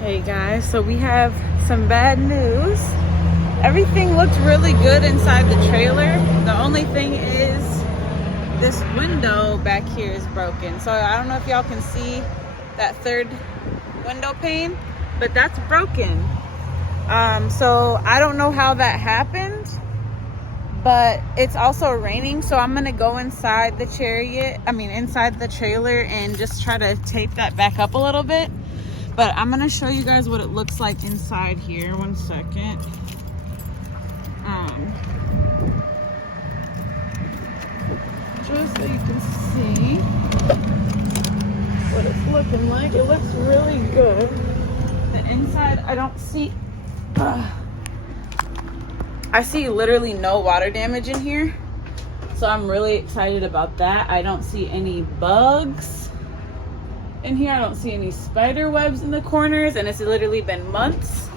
Hey guys, so we have some bad news. Everything looked really good inside the trailer. The only thing is this window back here is broken. So I don't know if y'all can see that third window pane, but that's broken. So I don't know how that happened, but it's also raining. So I'm gonna go inside the inside the trailer and just try to tape that back up a little bit. But I'm gonna show you guys what it looks like inside here. One second. Just so you can see what it's looking like. It looks really good. The inside, I don't see. I see literally no water damage in here, so I'm really excited about that. I don't see any bugs in here. I don't see any spider webs in the corners, and it's literally been months.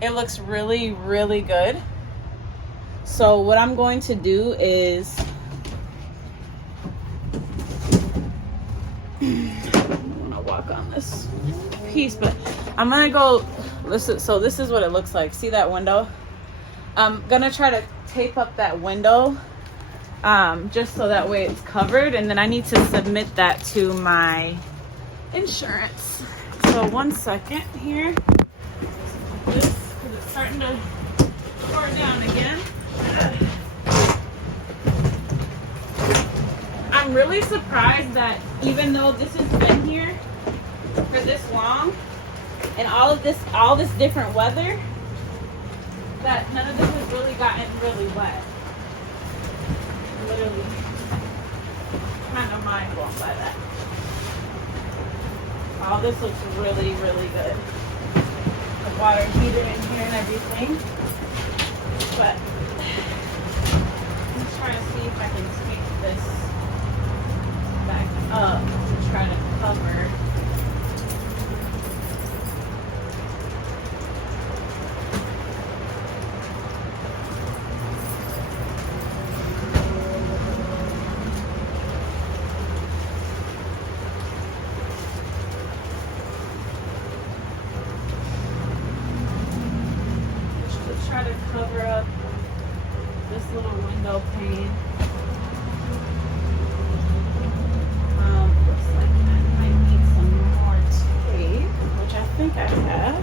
It looks really, really good. So what I'm going to do is I'm gonna walk on this piece, but I'm gonna go listen. So this is what it looks like. See that window? I'm gonna try to tape up that window just so that way it's covered, and then I need to submit that to my insurance. So one second here. This, because it's starting to pour down again. I'm really surprised that even though this has been here for this long and all this different weather, that none of this has really gotten really wet. Literally kind of mind blown by that. All this looks really, really good. The water heater in here and everything. But I'm trying to see if I can take this back up to try to cover. Try to cover up this little window pane. Looks like I might need some more tape, which I think I have.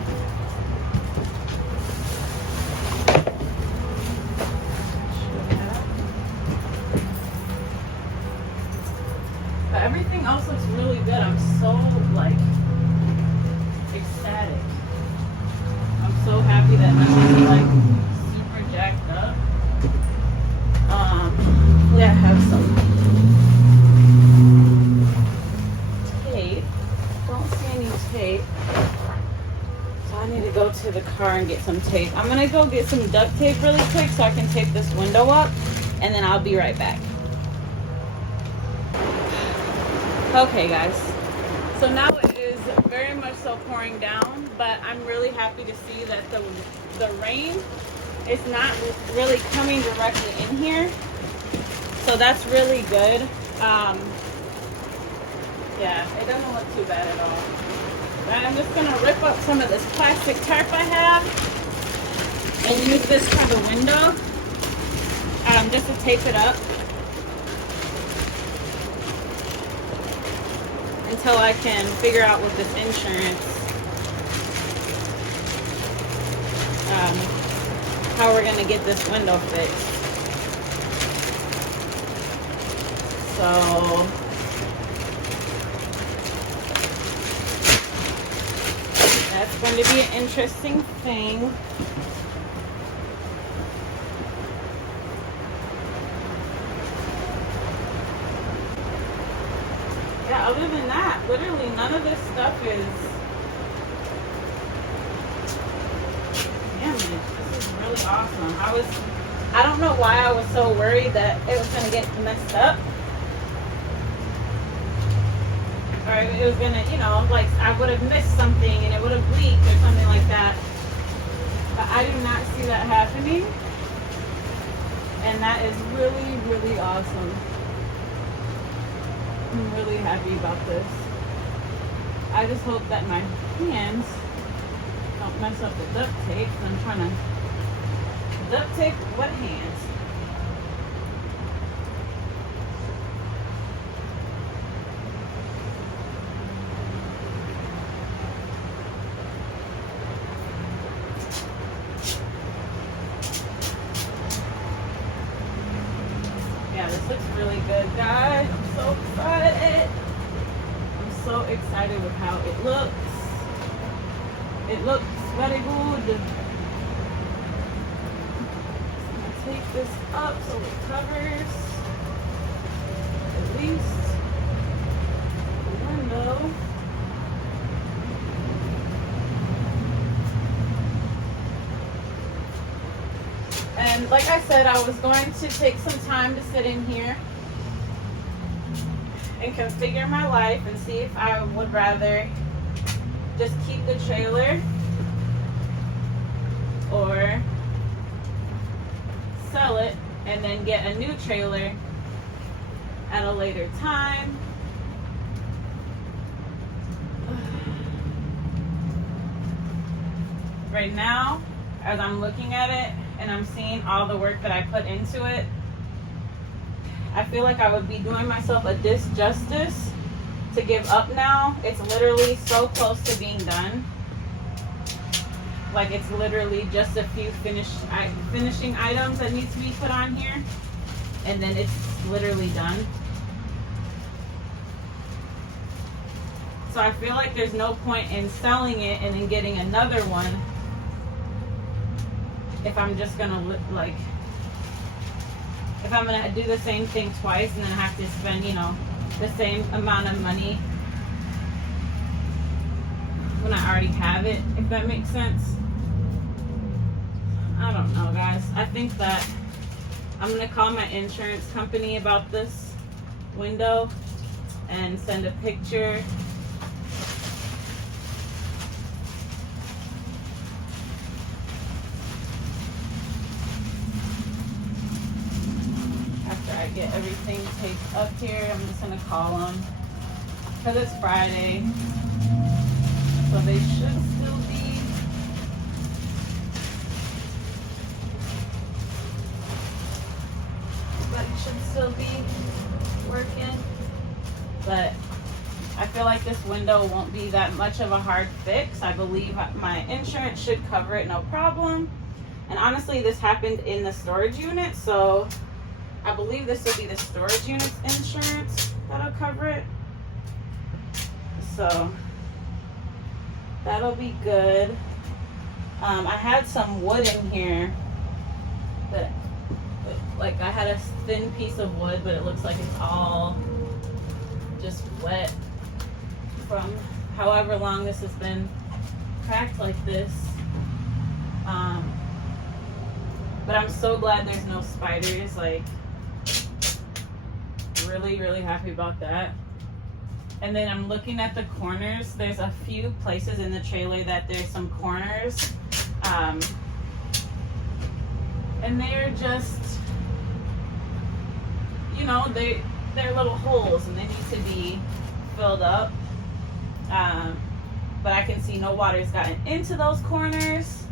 But everything else looks really good. I'm so ecstatic. I'm so happy that nothing's super jacked up. Yeah, I have some tape. Don't see any tape. So I need to go to the car and get some tape. I'm gonna go get some duct tape really quick so I can tape this window up, and then I'll be right back. Okay guys, so now it is very much so pouring down, but I'm really happy to see that the rain is not really coming directly in here, so that's really good. Yeah, it doesn't look too bad at all. But I'm just gonna rip up some of this plastic tarp I have and use this for the window just to tape it up until I can figure out with this insurance how we're gonna get this window fixed. So that's going to be an interesting thing. Yeah, other than that, literally none of this stuff is. Damn it, this is really awesome. I don't know why I was so worried that it was gonna get messed up. Or it was gonna, I would have missed something and it would have leaked or something like that. But I do not see that happening. And that is really, really awesome. I'm really happy about this. I just hope that my hands don't mess up the duct tape. I'm trying to duct tape wet hands. Yeah, this looks really good, guys. I'm so excited. I'm so excited with how it looks. It looks very good. I'm gonna take this up so it covers at least the window. And like I said, I was going to take some time to sit in here and configure my life and see if I would rather just keep the trailer or sell it and then get a new trailer at a later time. Right now, as I'm looking at it and I'm seeing all the work that I put into it, I feel like I would be doing myself a disjustice to give up now. It's literally so close to being done. Like, it's literally just a few finishing items that need to be put on here, and then it's literally done. So I feel like there's no point in selling it and then getting another one if I'm just gonna like, if I'm gonna do the same thing twice and then have to spend, you know, the same amount of money when I already have it, if that makes sense. I don't know, guys. I think that I'm gonna call my insurance company about this window and send a picture. Get everything taped up here. I'm just gonna call them because it's Friday, so they should still be working. But I feel like this window won't be that much of a hard fix. I believe my insurance should cover it, no problem. And honestly, this happened in the storage unit, so I believe this will be the storage unit's insurance that'll cover it. So that'll be good. I had some wood in here that, like, I had a thin piece of wood, but it looks like it's all just wet from however long this has been cracked like this. But I'm so glad there's no spiders. Like, really happy about that. And then I'm looking at the corners. There's a few places in the trailer that there's some corners, and they're just, you know, they're little holes and they need to be filled up, but I can see no water's gotten into those corners,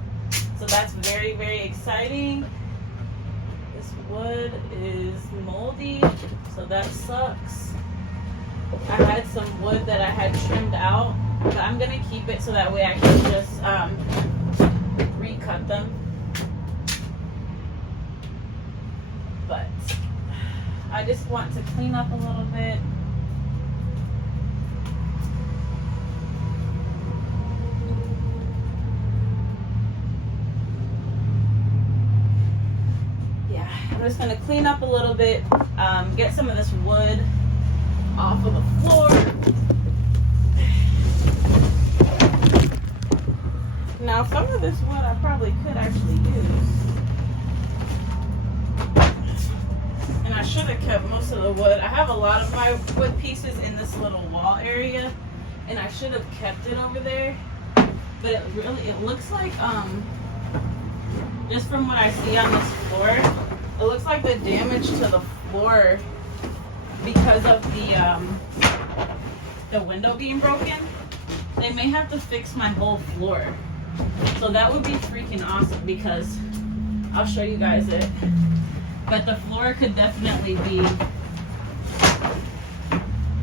so that's very exciting. This wood is moldy, so that sucks. I had some wood that I had trimmed out, but I'm gonna keep it so that way I can just recut them. But I just want to clean up a little bit. I'm just going to clean up a little bit, get some of this wood off of the floor. Now, some of this wood I probably could actually use. And I should have kept most of the wood. I have a lot of my wood pieces in this little wall area, and I should have kept it over there. But it looks like, just from what I see on this floor, it looks like the damage to the floor because of the window being broken they may have to fix my whole floor. So that would be freaking awesome, because I'll show you guys it. But the floor could definitely be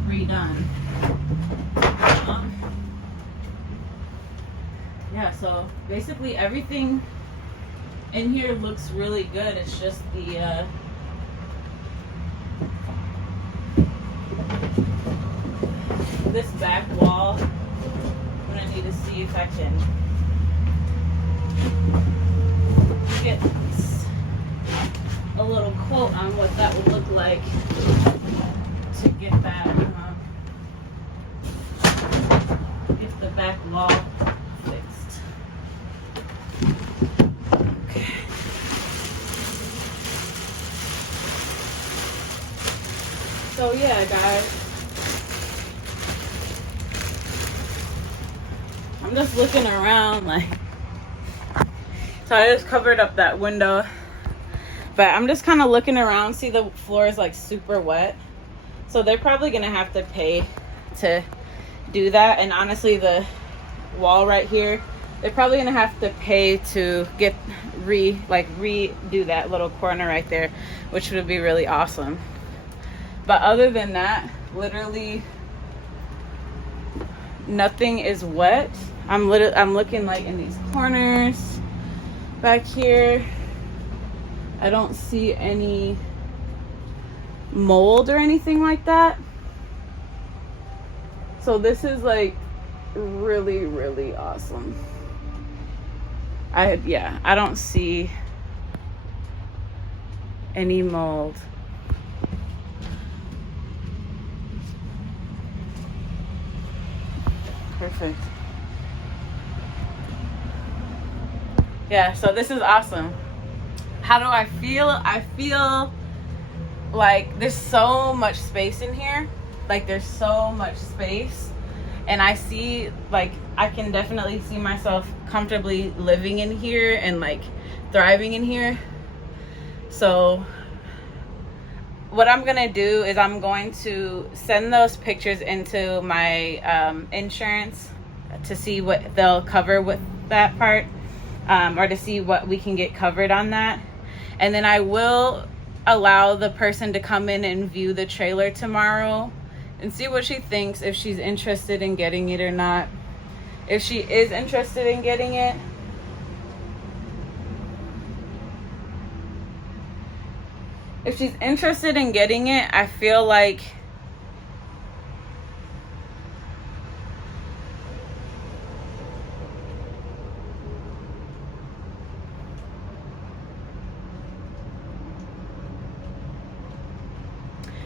redone. Yeah, so basically everything in here looks really good. It's just the this back wall. I'm gonna need to see if I can get a little quote on what that would look like to get that get the back wall fixed. Okay. So yeah, guys, I'm just looking around, like, so I just covered up that window, but I'm just kind of looking around. See, the floor is like super wet, so they're probably gonna have to pay to do that. And honestly, the wall right here, they're probably gonna have to pay to get redo that little corner right there, which would be really awesome. But other than that, literally nothing is wet. I'm looking like in these corners back here. I don't see any mold or anything like that. So this is like really, really awesome. I don't see any mold. Perfect. Yeah, so this is awesome. How do I feel? I feel like there's so much space in here. Like, there's so much space. And I see, like, I can definitely see myself comfortably living in here and, like, thriving in here. So what I'm going to do is I'm going to send those pictures into my insurance to see what they'll cover with that part. Or to see what we can get covered on that. And then I will allow the person to come in and view the trailer tomorrow and see what she thinks, if she's interested in getting it or not. If she is interested in getting it, I feel like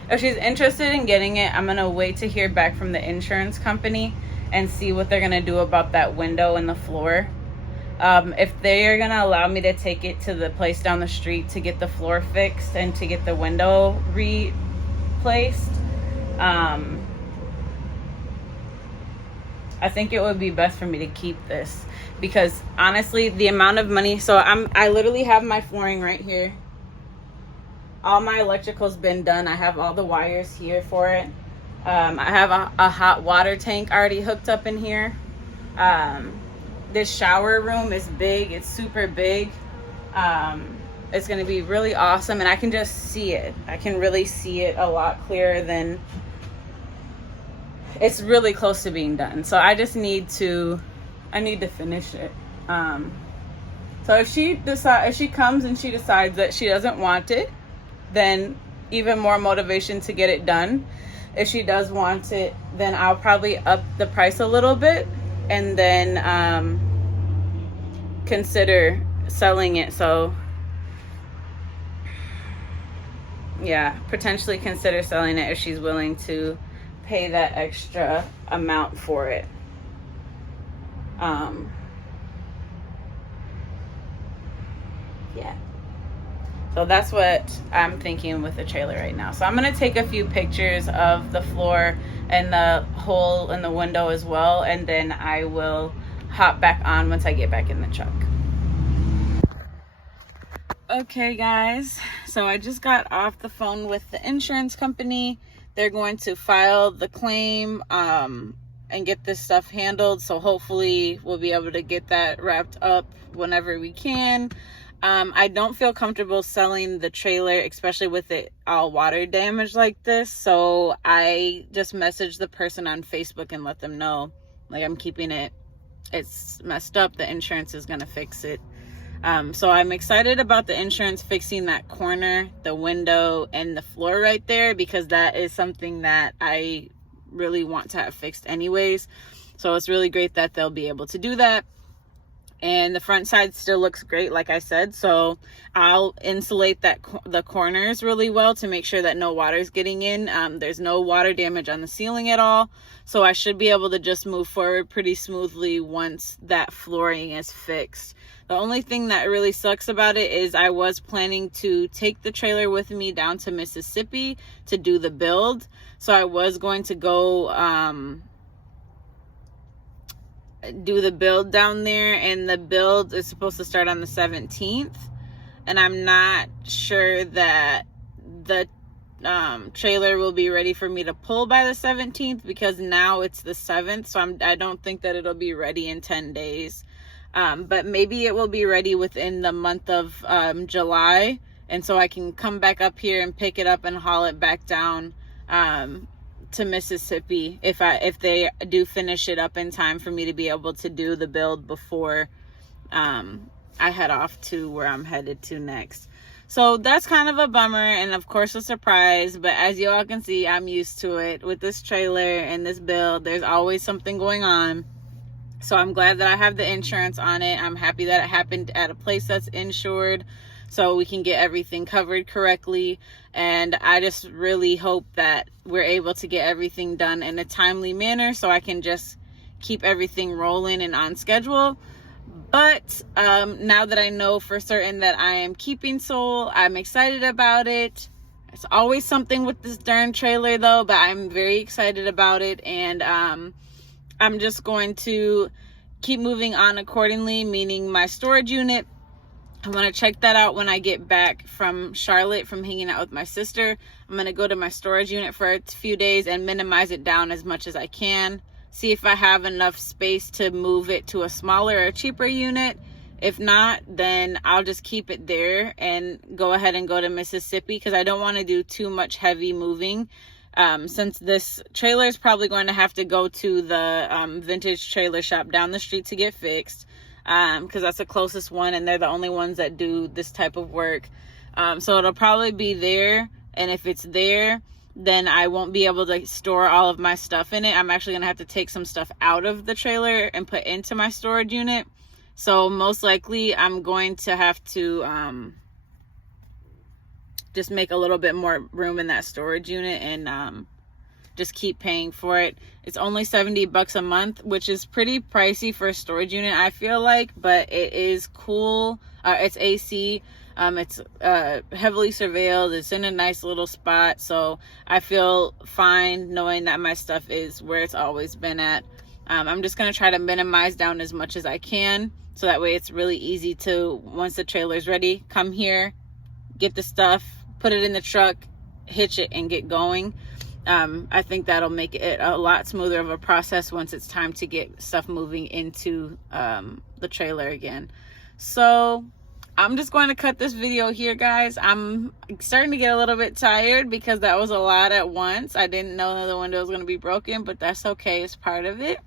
I'm gonna wait to hear back from the insurance company and see what they're gonna do about that window in the floor. If they are gonna allow me to take it to the place down the street to get the floor fixed and to get the window replaced, I think it would be best for me to keep this, because honestly, the amount of money, so I literally have my flooring right here. All my electrical's been done. I have all the wires here for it. I have a hot water tank already hooked up in here. This shower room is big. It's super big. It's going to be really awesome, and I can just see it. I can really see it a lot clearer than... It's really close to being done. So I just need to... I need to finish it. So if she comes and she decides that she doesn't want it, then even more motivation to get it done. If she does want it, then I'll probably up the price a little bit and then consider selling it. So yeah, potentially consider selling it if she's willing to pay that extra amount for it. Yeah. So that's what I'm thinking with the trailer right now. So I'm going to take a few pictures of the floor and the hole in the window as well. And then I will hop back on once I get back in the truck. Okay, guys. So I just got off the phone with the insurance company. They're going to file the claim and get this stuff handled. So hopefully we'll be able to get that wrapped up whenever we can. I don't feel comfortable selling the trailer, especially with it all water damaged like this. So I just messaged the person on Facebook and let them know, like, I'm keeping it. It's messed up. The insurance is going to fix it. So I'm excited about the insurance fixing that corner, the window, and the floor right there, because that is something that I really want to have fixed anyways. So it's really great that they'll be able to do that. And the front side still looks great, like I said. So I'll insulate the corners really well to make sure that no water is getting in. There's no water damage on the ceiling at all. So I should be able to just move forward pretty smoothly once that flooring is fixed. The only thing that really sucks about it is I was planning to take the trailer with me down to Mississippi to do the build. So I was going to go do the build down there, and the build is supposed to start on the 17th, and I'm not sure that the trailer will be ready for me to pull by the 17th, because now it's the 7th, so I don't think that it'll be ready in 10 days. But maybe it will be ready within the month of July, and so I can come back up here and pick it up and haul it back down to Mississippi if they do finish it up in time for me to be able to do the build before I head off to where I'm headed to next. So that's kind of a bummer, and of course a surprise, but as you all can see, I'm used to it. With this trailer and this build, there's always something going on. So I'm glad that I have the insurance on it. I'm happy that it happened at a place that's insured, so we can get everything covered correctly. And I just really hope that we're able to get everything done in a timely manner so I can just keep everything rolling and on schedule. But now that I know for certain that I am keeping Soul, I'm excited about it. It's always something with this darn trailer though, but I'm very excited about it. And I'm just going to keep moving on accordingly, meaning my storage unit. I'm going to check that out when I get back from Charlotte from hanging out with my sister. I'm going to go to my storage unit for a few days and minimize it down as much as I can. See if I have enough space to move it to a smaller or cheaper unit. If not, then I'll just keep it there and go ahead and go to Mississippi, because I don't want to do too much heavy moving. Since this trailer is probably going to have to go to the vintage trailer shop down the street to get fixed. Because that's the closest one, and they're the only ones that do this type of work. So it'll probably be there, and if it's there, then I won't be able to store all of my stuff in it. I'm actually going to have to take some stuff out of the trailer and put into my storage unit. So most likely I'm going to have to just make a little bit more room in that storage unit and just keep paying for it. It's only $70 a month, which is pretty pricey for a storage unit, I feel like, but it is cool. It's AC. It's heavily surveilled. It's in a nice little spot, so I feel fine knowing that my stuff is where it's always been at. I'm just going to try to minimize down as much as I can, so that way it's really easy to, once the trailer's ready, come here, get the stuff, put it in the truck, hitch it, and get going. I think that'll make it a lot smoother of a process once it's time to get stuff moving into the trailer again. So I'm just going to cut this video here, guys. I'm starting to get a little bit tired because that was a lot at once. I didn't know that the window was going to be broken, but that's okay. It's part of it.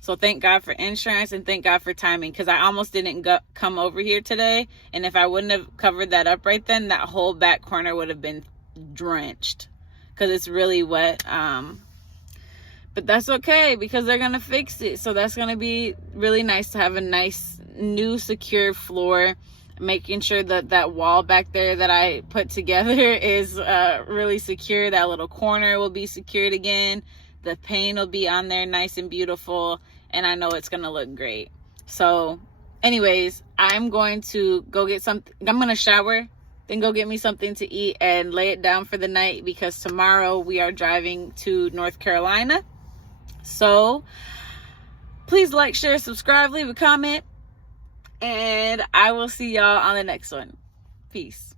So thank God for insurance, and thank God for timing, because I almost didn't come over here today. And if I wouldn't have covered that up right then, that whole back corner would have been drenched, because it's really wet. But that's okay, because they're going to fix it. So that's going to be really nice to have a nice new secure floor. Making sure that that wall back there that I put together is really secure. That little corner will be secured again. The paint will be on there nice and beautiful, and I know it's going to look great. So anyways, I'm going to go get something. I'm going to shower, then go get me something to eat and lay it down for the night, because tomorrow we are driving to North Carolina. So please like, share, subscribe, leave a comment, and I will see y'all on the next one. Peace.